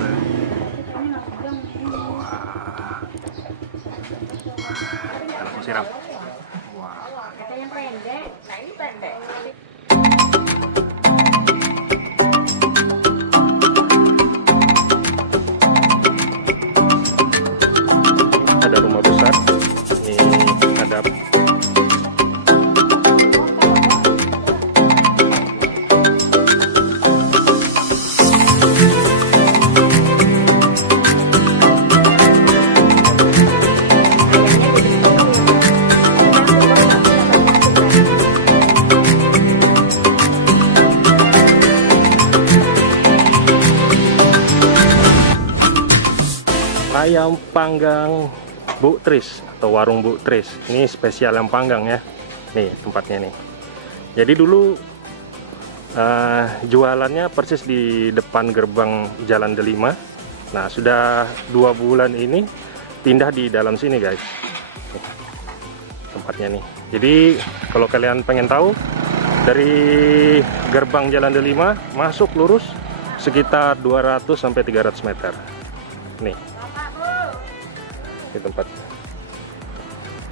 sambal. Wah. Kita langsung siram. Wah. Ada yang pendek, nah ini pendek. Ada rumah besar. Ini ada ayam panggang Bu Tris atau warung Bu Tris. Ini spesial ayam panggang ya. Nih tempatnya nih. Jadi dulu jualannya persis di depan gerbang Jalan Delima. Nah sudah 2 bulan ini pindah di dalam sini guys. Nih, tempatnya nih. Jadi kalau kalian pengen tahu, dari gerbang Jalan Delima masuk lurus sekitar 200 sampai 300 meter. Nih. Di tempat.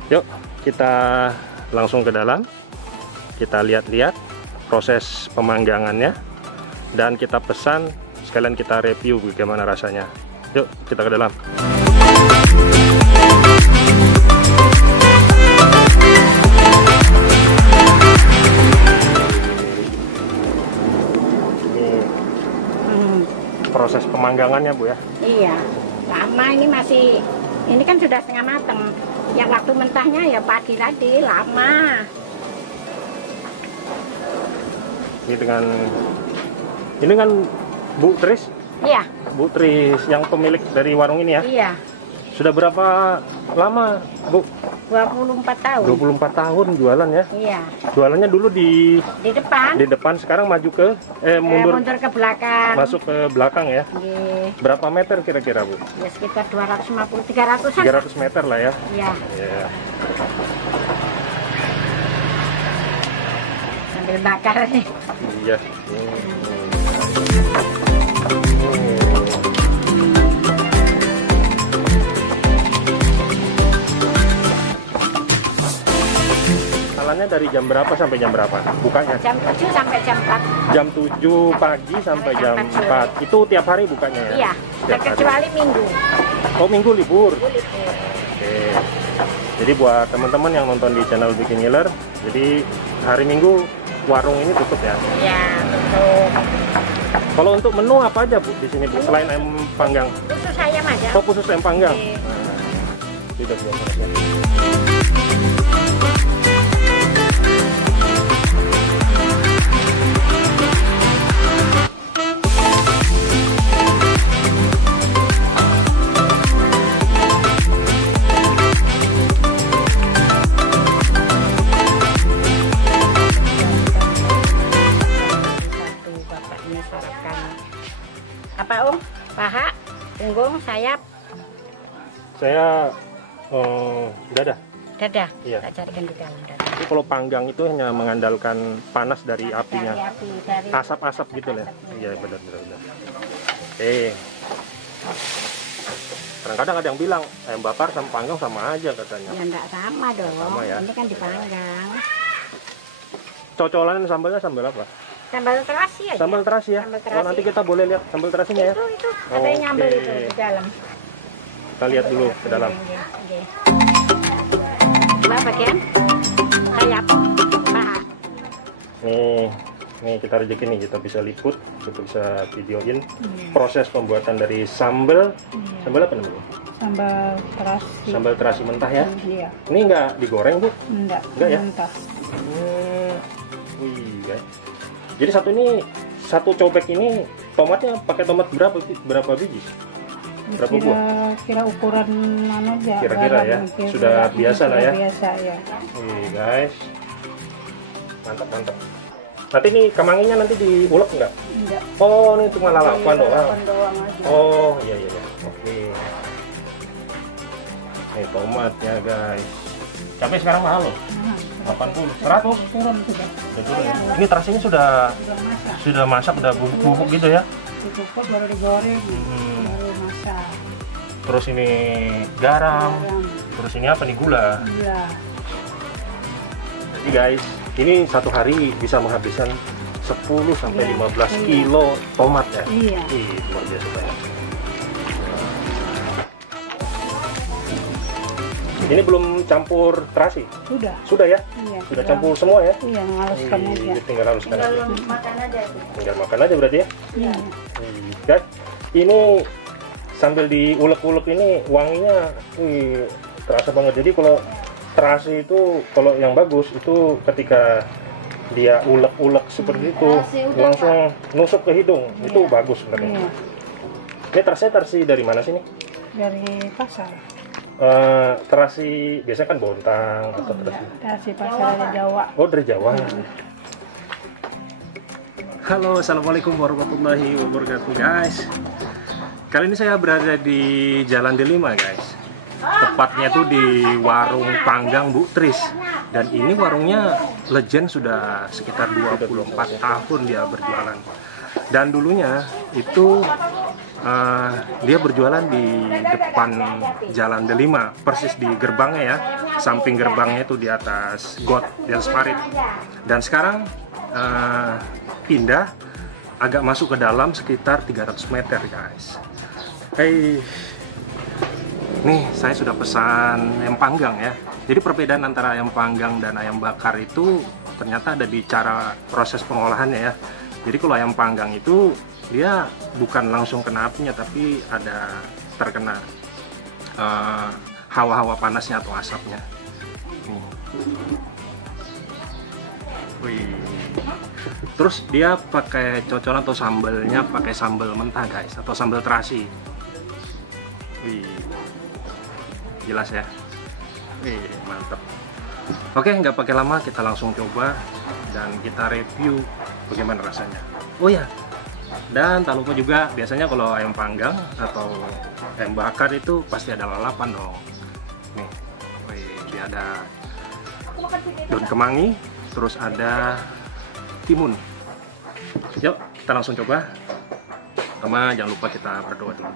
Yuk kita langsung ke dalam, kita lihat-lihat proses pemanggangannya dan kita pesan sekalian kita review bagaimana rasanya. Yuk kita ke dalam. Ini proses pemanggangannya Bu ya. Iya, lama ini masih. Ini kan sudah setengah mateng. Yang waktu mentahnya ya pagi tadi, lama. Ini kan Bu Tris? Iya. Bu Tris yang pemilik dari warung ini ya? Iya. Sudah berapa lama Bu? 24 tahun. 24 tahun jualan ya? Iya. Jualannya dulu di depan. Di depan, sekarang maju ke mundur ke belakang. Masuk ke belakang ya? Iya. Berapa meter kira-kira Bu? Ya sekitar 250-300an. 300 meter lah ya? Iya. Iya. Sambil bakar nih. Iya. Jualannya dari jam berapa sampai jam berapa? Bukanya? Jam 7 sampai jam 4. Jam 7 pagi sampai jam 4. Itu tiap hari bukanya ya? Iya, kecuali Minggu. Oh, Minggu libur. Minggu libur. Oke. Jadi buat teman-teman yang nonton di channel Bikin Ngiler, jadi hari Minggu warung ini tutup ya? Iya, tutup. Kalau untuk menu apa aja Bu di sini Bu, selain ayam panggang? Khusus ayam aja. Oh, khusus ayam panggang. Iya. Nah, tidak biasa. Apa Om? Paha, punggung, sayap. Saya dada. Dada. Iya. Tak carikan di dalam dada. Jadi kalau panggang itu hanya mengandalkan panas dari apinya. Dari api, dari Asap-asap gitu ya. Iya, benar. Oke. Kadang-kadang ada yang bilang ayam bakar sama panggang sama aja katanya. Ya enggak sama dong. Sama ya. Ini kan dipanggang. Cocolan sambalnya sambal apa? Sambal terasi aja. Sambal terasi ya? Sambal terasi. Oh, nanti kita boleh lihat sambal terasinya ya? Itu. Ada yang nyambel itu di dalam. Kita lihat dulu ke dalam. Oke. Dua bagian. Sayap. Paha. Nih kita rezeki nih, kita bisa liput, kita bisa videoin proses pembuatan dari sambal. Sambal apa namanya? Sambal terasi. Sambal terasi mentah ya? Iya. Ini nggak digoreng Bu? Enggak ya? mentah. Wih, guys. Jadi satu cobek ini tomatnya pakai tomat berapa biji? Berapa buah? Kira ukuran aja. Kira-kira ya, sudah biasa lah ya. Biasa ya. Wih guys, mantap. Nanti ini kemanginya nanti diulek nggak? Enggak. Oh, ini cuma lalapan doang. Lalapan doang aja. Oh iya. Oke. Nih tomatnya guys. Cabai sekarang mahal loh. 80, 100. Turun sudah. Ini terasinya sudah masak, udah bubuk-bubuk gitu ya? dikukus baru digoreng, baru masak. Terus ini garam. Garam. Terus ini apa nih, gula. Iya. Jadi guys, ini satu hari bisa menghabiskan 10 sampai 15 kilo tomat ya. Iya. Ih, luar biasa banyak. Ini belum campur terasi? Sudah. Sudah ya? Iya. Sudah campur semua ya? Iya, ngaluskan aja. Tinggal haluskan aja. makan aja itu. Tinggal makan aja berarti ya? Iya. Guys, ini sambil diulek-ulek ini wanginya terasa banget. Jadi kalau terasi itu, kalau yang bagus itu ketika dia ulek-ulek seperti itu langsung nusuk ke hidung, itu bagus sebenarnya. Iya. Ini terasi dari mana sih nih? Dari pasar. Terasi biasanya kan Bontang atau terasi. Terasi pasar dari Jawa. Oh, dari Jawa. Halo, assalamualaikum warahmatullahi wabarakatuh guys. Kali ini saya berada di Jalan Delima guys. Tepatnya tuh di warung panggang Bu Tris. Dan ini warungnya legend, sudah sekitar 24 tahun dia berjualan. Dan dulunya itu dia berjualan di depan Jalan Delima, persis di gerbangnya ya. Samping gerbangnya itu di atas got, di atas parit. Dan sekarang pindah agak masuk ke dalam sekitar 300 meter guys. Hey, nih saya sudah pesan ayam panggang ya. Jadi perbedaan antara ayam panggang dan ayam bakar itu ternyata ada di cara proses pengolahannya ya. Jadi kalau ayam panggang itu dia bukan langsung kena apinya, tapi ada terkena hawa-hawa panasnya atau asapnya. Wih. Terus dia pakai cocolan atau sambalnya pakai sambal mentah guys, atau sambal terasi. Wih. Jelas ya. Wih, mantap. Oke, nggak pakai lama, kita langsung coba dan kita review bagaimana rasanya. Oh ya, dan tak lupa juga, biasanya kalau ayam panggang atau ayam bakar itu pasti ada lalapan dong. Nih, wih, dia ada daun kemangi, terus ada timun. Yuk, kita langsung coba. Pertama, jangan lupa kita berdoa dulu.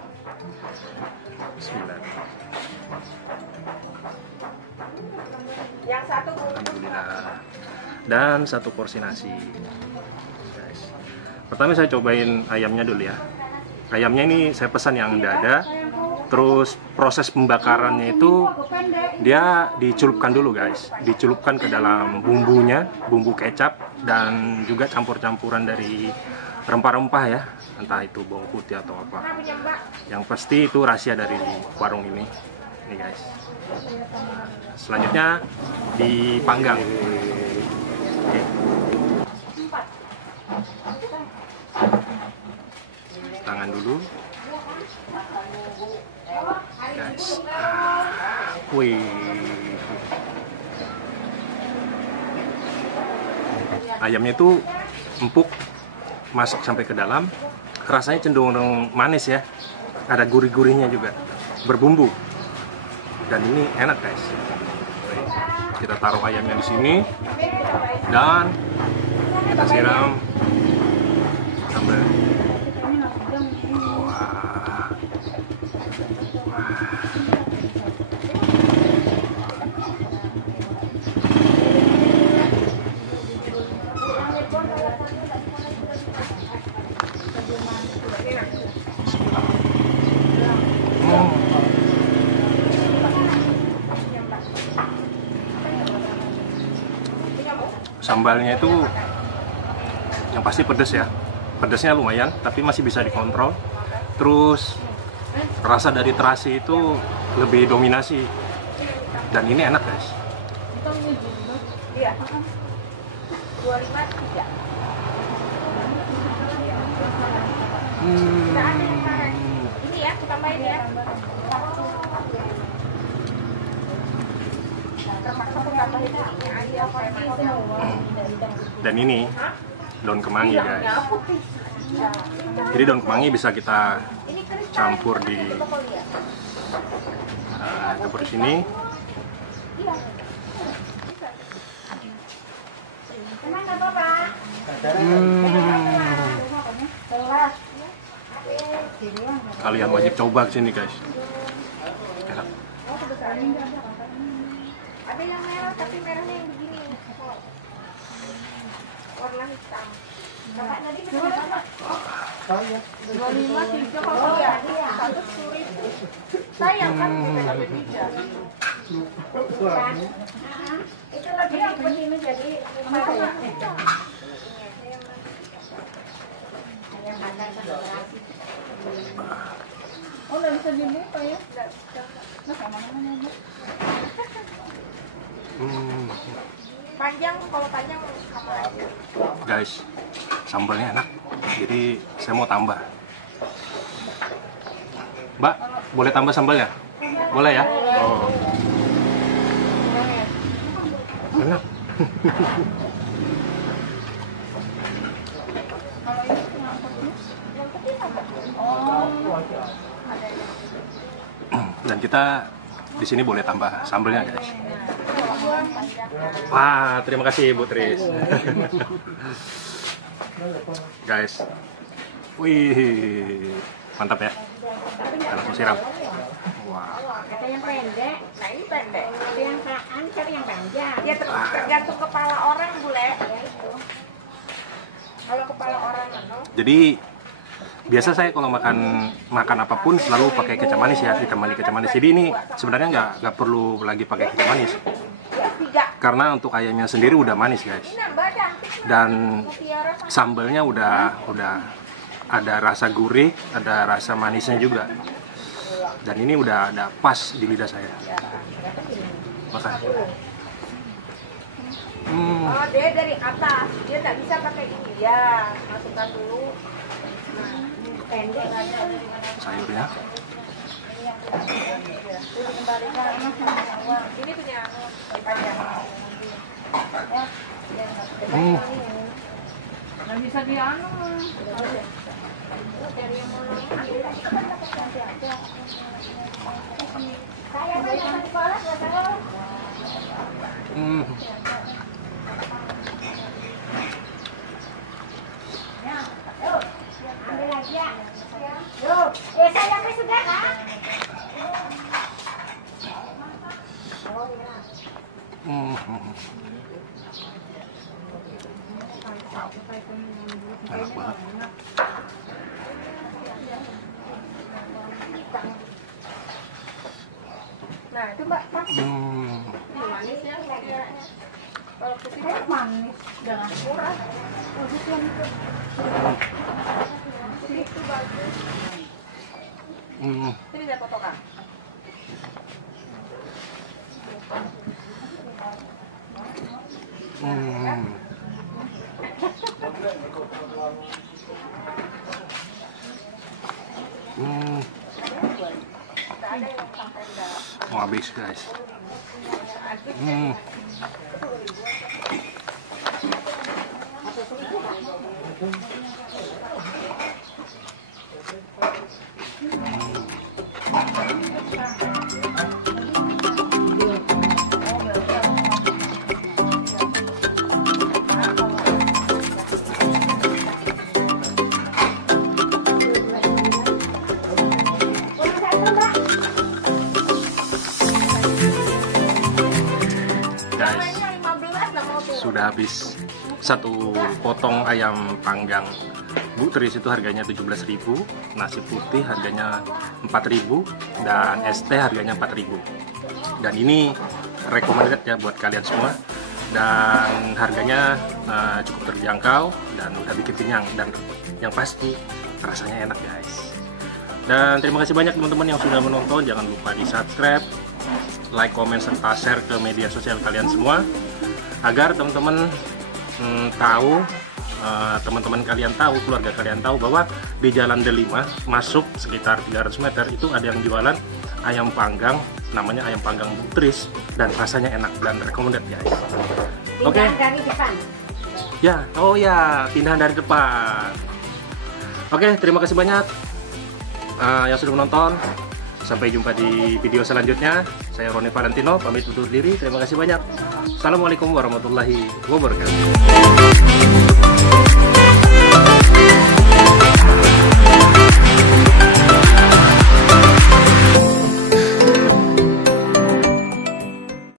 Bismillah. Yang satu Alhamdulillah. Dan satu porsi nasi. Guys. Pertama saya cobain ayamnya dulu ya. Ayamnya ini saya pesan yang dada. Terus proses pembakarannya itu dia dicelupkan dulu guys. Dicelupkan ke dalam bumbunya, bumbu kecap dan juga campur-campuran dari rempah-rempah ya. Entah itu bawang putih atau apa. Yang pasti itu rahasia dari warung ini. Nih guys. Selanjutnya dipanggang. Oke. Tangan dulu. Guys. Wih. Ayamnya itu empuk, masuk sampai ke dalam. Rasanya cenderung manis ya. Ada gurih-gurihnya juga. Berbumbu. Dan ini enak guys. Kita taruh ayamnya di sini dan kita siram sambal. Wah. Sambalnya itu yang pasti pedas ya, pedasnya lumayan tapi masih bisa dikontrol. Terus rasa dari terasi itu lebih dominasi dan ini enak guys. ini ya, tambahin ya. Dan ini daun kemangi guys. Jadi daun kemangi bisa kita campur di dapur sini. Kalian wajib coba kesini guys. Enak. Ada yang merah tapi merahnya yang begini. Warna hitam. Kakak tadi berapa? Oh iya. 25 3 kalau ya. 110.000. Sayang kan kita beda. Itu lagi apa ini jadi 5 ya. Yang ada generasi. Oh, nggak bisa dibuka ya? Nah, sama namanya Bu. Panjang, kalau panjang sama aja. Guys, sambalnya enak. Jadi saya mau tambah. Mbak, boleh tambah sambalnya? Boleh ya? Oh. Enak. Dan kita di sini boleh tambah sambelnya guys. Wah, terima kasih Bu Tris. Guys, wih, mantap ya. Kita langsung siram. Wah. Ada yang pendek, nah ini pendek. Ada yang cari yang panjang. Ya tergantung kepala orang bule. Ya itu. Kalau kepala orang Jadi biasa saya kalau makan apapun selalu pakai kecap manis ya, ditambah kecap manis. Jadi ini sebenarnya nggak perlu lagi pakai kecap manis. Karena untuk ayamnya sendiri udah manis guys. Dan sambalnya udah ada rasa gurih, ada rasa manisnya juga. Dan ini udah ada pas di lidah saya. Makan. Oh, dia dari atas, dia nggak bisa pakai ini ya. Masukkan dulu. Pendek Sayurnya. ini punya panjang. Nggak bisa dianu. Saya banyak sekolah nggak tahu. Ambil lagi ya. Yuk, sayangnya sudah kan? Enak banget. Nah, itu Mbak, manis ya kayaknya. Kalau putih Manis, jangan murah. Itu bagus. Ini saya potongan. Mau habis guys. Sudah habis satu potong ayam panggang Bu Tris itu harganya 17.000, nasi putih harganya 4.000, dan es teh harganya 4.000. Dan ini recommended ya buat kalian semua, dan harganya cukup terjangkau dan udah bikin kenyang, dan yang pasti rasanya enak guys. Dan terima kasih banyak teman-teman yang sudah menonton. Jangan lupa di subscribe, like, komen, serta share ke media sosial kalian semua, agar teman-teman tahu, teman-teman kalian tahu, keluarga kalian tahu bahwa di Jalan D5 masuk sekitar 300 meter itu ada yang jualan ayam panggang, namanya ayam panggang Bu Tris, dan rasanya enak dan recommended guys. Oke. Dari depan. Ya, oh ya, pindahan dari depan. Oke, terima kasih banyak yang sudah menonton. Sampai jumpa di video selanjutnya. Saya Roni Valentino, pamit undur diri. Terima kasih banyak. Assalamualaikum warahmatullahi wabarakatuh.